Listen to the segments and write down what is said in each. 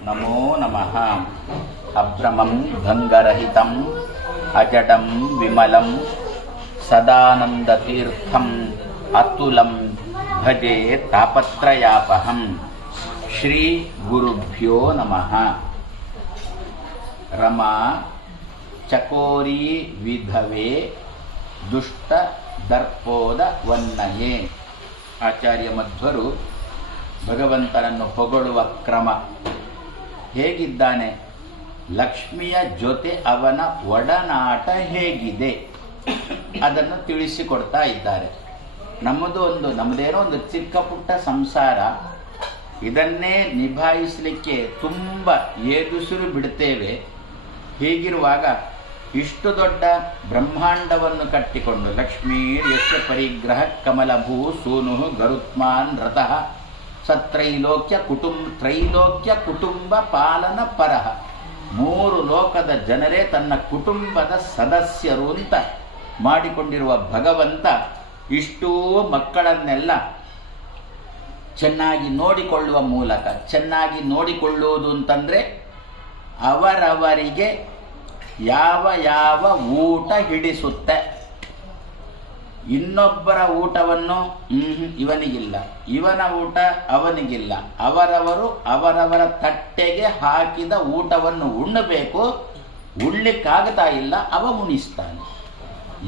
ನಮೋ ನಮಃ ಅಭ್ರಮಂ ಭಂಗರಹಿತಂ ಅಜಡಂ ವಿಮಲಂ ಸದಾನಂದತೀರ್ಥಂ ಅತುಲಂ ಭಜೆ ತಾಪತ್ರಯಾಪಹಂ ಶ್ರೀ ಗುರುಭ್ಯೋ ನಮಃ ರಮಾ ಚಕೋರಿ ವಿಧವೆ ದುಷ್ಟ ದರ್ಪೋದ ವನ್ನಯೇ ಆಚಾರ್ಯ ಮಧ್ವರು ಭಗವಂತನನ್ನು ಹೊಗಳುವ ಕ್ರಮ ಹೇಗಿದ್ದಾನೆ? ಲಕ್ಷ್ಮಿಯ ಜೊತೆ ಅವನ ಒಡನಾಟ ಹೇಗಿದೆ? ಅದನ್ನು ತಿಳಿಸಿಕೊಡ್ತಾ ಇದ್ದಾರೆ. ನಮ್ಮದು ಒಂದು, ನಮ್ಮದೇನೋ ಒಂದು ಚಿಕ್ಕ ಪುಟ್ಟ ಸಂಸಾರ. ಇದನ್ನೇ ನಿಭಾಯಿಸಲಿಕ್ಕೆ ತುಂಬ ಏದುಸಿರು ಬಿಡ್ತೇವೆ. ಹೀಗಿರುವಾಗ ಇಷ್ಟು ದೊಡ್ಡ ಬ್ರಹ್ಮಾಂಡವನ್ನು ಕಟ್ಟಿಕೊಂಡು ಲಕ್ಷ್ಮೀ ಯಶ ಪರಿಗ್ರಹ ಕಮಲಭೂ ಸೂನು ಗರುತ್ಮಾನ್ ರಥಃ ಸತ್ರೈಲೋಕ್ಯ ಕುಟುಂಬ, ತ್ರೈಲೋಕ್ಯ ಕುಟುಂಬ ಪಾಲನ ಪರಹ. ಮೂರು ಲೋಕದ ಜನರೇ ತನ್ನ ಕುಟುಂಬದ ಸದಸ್ಯರು ಅಂತ ಮಾಡಿಕೊಂಡಿರುವ ಭಗವಂತ ಇಷ್ಟೂ ಮಕ್ಕಳನ್ನೆಲ್ಲ ಚೆನ್ನಾಗಿ ನೋಡಿಕೊಳ್ಳುವ ಮೂಲಕ, ಚೆನ್ನಾಗಿ ನೋಡಿಕೊಳ್ಳುವುದು ಅಂತಂದರೆ ಅವರವರಿಗೆ ಯಾವ ಯಾವ ಊಟ ಹಿಡಿಸುತ್ತೆ. ಇನ್ನೊಬ್ಬರ ಊಟವನ್ನು ಇವನಿಗಿಲ್ಲ. ಇವನ ಊಟ ಅವನಿಗಿಲ್ಲ. ಅವರವರು ಅವರವರ ತಟ್ಟೆಗೆ ಹಾಕಿದ ಊಟವನ್ನು ಉಣ್ಣಬೇಕು. ಉಣ್ಲಿಕ್ಕಾಗ್ತಾ ಇಲ್ಲ, ಅವ ಉಣಿಸ್ತಾನೆ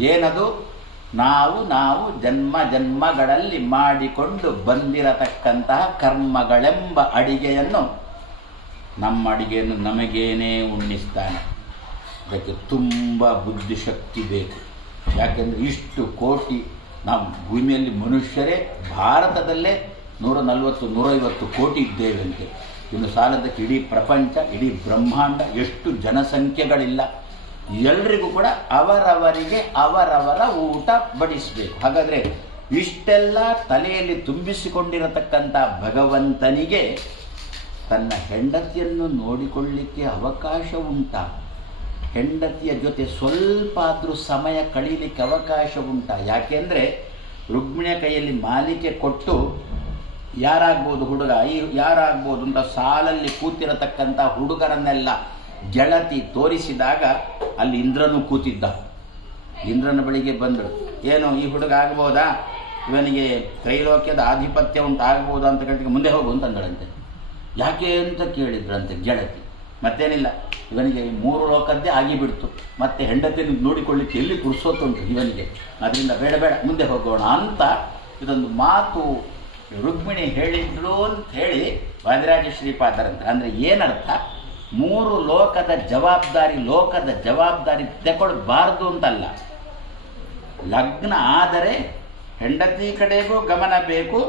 ಏನದು? ನಾವು ನಾವು ಜನ್ಮ ಜನ್ಮಗಳಲ್ಲಿ ಮಾಡಿಕೊಂಡು ಬಂದಿರತಕ್ಕಂತಹ ಕರ್ಮಗಳೆಂಬ ಅಡಿಗೆಯನ್ನು ನಮ್ಮ ಅಡಿಗೆಯನ್ನು ನಮಗೇನೇ ಉಣ್ಣಿಸ್ತಾನೆ. ಅದಕ್ಕೆ ತುಂಬ ಬುದ್ಧಿಶಕ್ತಿ ಬೇಕು. ಯಾಕೆಂದರೆ ಇಷ್ಟು ಕೋಟಿ ನಾವು ಭೂಮಿಯಲ್ಲಿ ಮನುಷ್ಯರೇ, ಭಾರತದಲ್ಲೇ ನೂರ ನಲವತ್ತು ನೂರೈವತ್ತು ಕೋಟಿ ಇದ್ದೇವಂತೆ ಇನ್ನು ಸಾಲದಕ್ಕೆ ಇಡೀ ಪ್ರಪಂಚ, ಇಡೀ ಬ್ರಹ್ಮಾಂಡ ಎಷ್ಟು ಜನಸಂಖ್ಯೆಗಳಿಲ್ಲ. ಎಲ್ರಿಗೂ ಕೂಡ ಅವರವರಿಗೆ ಅವರವರ ಊಟ ಬಡಿಸಬೇಕು. ಹಾಗಾದರೆ ಇಷ್ಟೆಲ್ಲ ತಲೆಯಲ್ಲಿ ತುಂಬಿಸಿಕೊಂಡಿರತಕ್ಕಂಥ ಭಗವಂತನಿಗೆ ತನ್ನ ಹೆಂಡತಿಯನ್ನು ನೋಡಿಕೊಳ್ಳಿಕ್ಕೆ ಅವಕಾಶ ಉಂಟಾ. ಹೆಂಡತಿಯ ಜೊತೆ ಸ್ವಲ್ಪ ಆದರೂ ಸಮಯ ಕಳೀಲಿಕ್ಕೆ ಅವಕಾಶ ಉಂಟ. ಯಾಕೆಂದರೆ ರುಗ್ಮಿಣಿಯ ಕೈಯಲ್ಲಿ ಮಾಲಿಕೆ ಕೊಟ್ಟು ಯಾರಾಗ್ಬೋದು ಹುಡುಗ, ಈ ಯಾರಾಗ್ಬೋದು ಅಂತ ಸಾಲಲ್ಲಿ ಕೂತಿರತಕ್ಕಂಥ ಹುಡುಗರನ್ನೆಲ್ಲ ಗೆಳತಿ ತೋರಿಸಿದಾಗ ಅಲ್ಲಿ ಇಂದ್ರನು ಕೂತಿದ್ದ. ಇಂದ್ರನ ಬಳಿಗೆ ಬಂದಳು ಏನು, ಈ ಹುಡುಗ ಆಗ್ಬೋದಾ? ಇವನಿಗೆ ತ್ರೈಲೋಕ್ಯದ ಆಧಿಪತ್ಯ ಉಂಟು, ಆಗ್ಬೋದಾ? ಅಂತ ಕೇಳಿದ್ರೆ ಮುಂದೆ ಹೋಗು, ಅಂತಂದಳಂತೆ. ಯಾಕೆ ಅಂತ ಕೇಳಿದ್ರಂತೆ ಗೆಳತಿ. ಮತ್ತೇನಿಲ್ಲ. ಇವನಿಗೆ ಈ ಮೂರು ಲೋಕದ್ದೇ ಆಗಿಬಿಡ್ತು. ಮತ್ತೆ ಹೆಂಡತಿಯನ್ನು ನೋಡಿಕೊಳ್ಳಿಕ್ಕೆ ಎಲ್ಲಿ ಕುಡಿಸೋತುಂಟು ಇವನಿಗೆ? ಅದರಿಂದ ಬೇಡ ಬೇಡ, ಮುಂದೆ ಹೋಗೋಣ ಅಂತ ಇದೊಂದು ಮಾತು ರುಕ್ಮಿಣಿ ಹೇಳಿದ್ಲು ಅಂತ ಹೇಳಿ ವಾದಿರಾಜ ಶ್ರೀಪಾದರಂತ ಅಂದರೆ ಏನರ್ಥ? ಮೂರು ಲೋಕದ ಜವಾಬ್ದಾರಿ ಲೋಕದ ಜವಾಬ್ದಾರಿ ತಗೊಳ್ಬಾರ್ದು ಅಂತಲ್ಲ. ಲಗ್ನ ಆದರೆ ಹೆಂಡತಿ ಕಡೆಗೂ ಗಮನ ಬೇಕು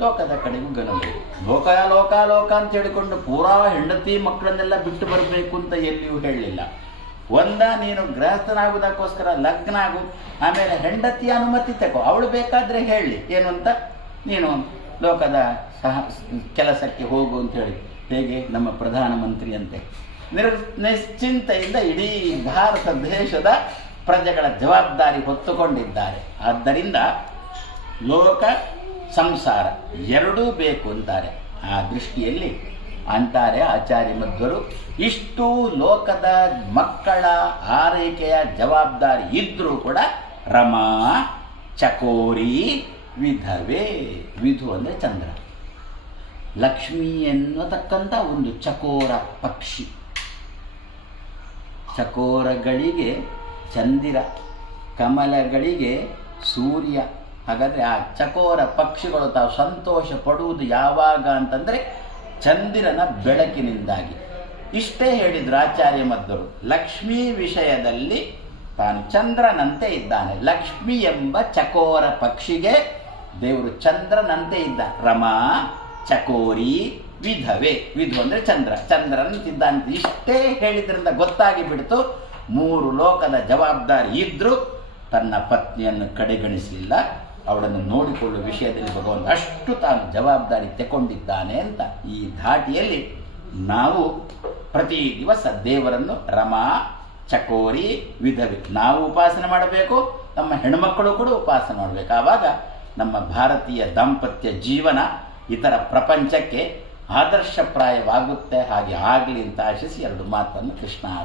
ಲೋಕದ ಕಡೆಗೂ ಗಮನ ಬೇಕು ಲೋಕ ಲೋಕ ಲೋಕ ಅಂತ ಹೇಳಿಕೊಂಡು ಪೂರಾ ಹೆಂಡತಿ ಮಕ್ಕಳನ್ನೆಲ್ಲ ಬಿಟ್ಟು ಬರಬೇಕು ಅಂತ ಎಲ್ಲಿಯೂ ಹೇಳಲಿಲ್ಲ ಒಂದ, ನೀನು ಗೃಹಸ್ಥನಾಗುವುದಕ್ಕೋಸ್ಕರ ಲಗ್ನ ಆಗು ಆಮೇಲೆ ಹೆಂಡತಿಯ ಅನುಮತಿ ತಗೋ. ಅವಳು ಬೇಕಾದರೆ ಹೇಳಿ. ಏನು ಅಂತ? ನೀನು ಲೋಕದ ಸಹ, ಕೆಲಸಕ್ಕೆ ಹೋಗು ಅಂತ ಹೇಳಿ. ಹೇಗೆ? ನಮ್ಮ ಪ್ರಧಾನಮಂತ್ರಿ ಅಂತೆ ನಿರ್, ನಿಶ್ಚಿಂತೆಯಿಂದ ಇಡೀ ಭಾರತ ದೇಶದ ಪ್ರಜೆಗಳ ಜವಾಬ್ದಾರಿ ಹೊತ್ತುಕೊಂಡಿದ್ದಾರೆ. ಆದ್ದರಿಂದ ಲೋಕ ಸಂಸಾರ ಎರಡೂ ಬೇಕು ಅಂತಾರೆ. ಆ ದೃಷ್ಟಿಯಲ್ಲಿ ಅಂತಾರೆ ಆಚಾರ್ಯ ಮಧ್ವರು ಇಷ್ಟು ಲೋಕದ ಮಕ್ಕಳ ಆರೈಕೆಯ ಜವಾಬ್ದಾರಿ ಇದ್ದರೂ ಕೂಡ ರಮಾ, ಚಕೋರಿ, ವಿಧವೆ, ವಿಧು ಅಂದರೆ ಚಂದ್ರ. ಲಕ್ಷ್ಮಿ ಎನ್ನತಕ್ಕಂಥ ಒಂದು ಚಕೋರ ಪಕ್ಷಿ. ಚಕೋರಗಳಿಗೆ ಚಂದಿರ, ಕಮಲಗಳಿಗೆ ಸೂರ್ಯ ಹಾಗಾದರೆ ಆ ಚಕೋರ ಪಕ್ಷಿಗಳು ತಾವು ಸಂತೋಷ ಪಡುವುದು ಯಾವಾಗ ಅಂತಂದರೆ ಚಂದಿರನ ಬೆಳಕಿನಿಂದಾಗಿ. ಇಷ್ಟೇ ಹೇಳಿದ್ರು ಆಚಾರ್ಯ ಮದ್ದರು, ಲಕ್ಷ್ಮೀ ವಿಷಯದಲ್ಲಿ ತಾನು ಚಂದ್ರನಂತೆ ಇದ್ದಾನೆ. ಲಕ್ಷ್ಮಿ ಎಂಬ ಚಕೋರ ಪಕ್ಷಿಗೆ ದೇವರು ಚಂದ್ರನಂತೆ ಇದ್ದ. ರಮಾ, ಚಕೋರಿ, ವಿಧವೆ. ವಿಧು ಅಂದರೆ ಚಂದ್ರ. ಚಂದ್ರನಂತಿದ್ದಾನೆ ಇಷ್ಟೇ ಹೇಳಿದ್ರಿಂದ ಗೊತ್ತಾಗಿ ಬಿಡ್ತು ಮೂರು ಲೋಕದ ಜವಾಬ್ದಾರಿ ಇದ್ದರೂ ತನ್ನ ಪತ್ನಿಯನ್ನು ಕಡೆಗಣಿಸಲಿಲ್ಲ. ಅವಳನ್ನು ನೋಡಿಕೊಳ್ಳುವ ವಿಷಯದಲ್ಲಿ ಭಗವಂತ ಅಷ್ಟು ತಾನು ಜವಾಬ್ದಾರಿ ತೆಕೊಂಡಿದ್ದಾನೆ ಅಂತ ಈ ಧಾಟಿಯಲ್ಲಿ ನಾವು ಪ್ರತಿ ದಿವಸ ದೇವರನ್ನು ರಮಾ, ಚಕೋರಿ, ವಿಧವಿ ನಾವು ಉಪಾಸನೆ ಮಾಡಬೇಕು, ನಮ್ಮ ಹೆಣ್ಮಕ್ಕಳು ಕೂಡ ಉಪಾಸನೆ ಮಾಡಬೇಕು. ಆವಾಗ ನಮ್ಮ ಭಾರತೀಯ ದಾಂಪತ್ಯ ಜೀವನ ಇತರ ಪ್ರಪಂಚಕ್ಕೆ ಆದರ್ಶಪ್ರಾಯವಾಗುತ್ತೆ. ಹಾಗೆ ಆಗಲಿ ಅಂತ ಆಶಿಸಿ ಎರಡು ಮಾತನ್ನು ಕೃಷ್ಣ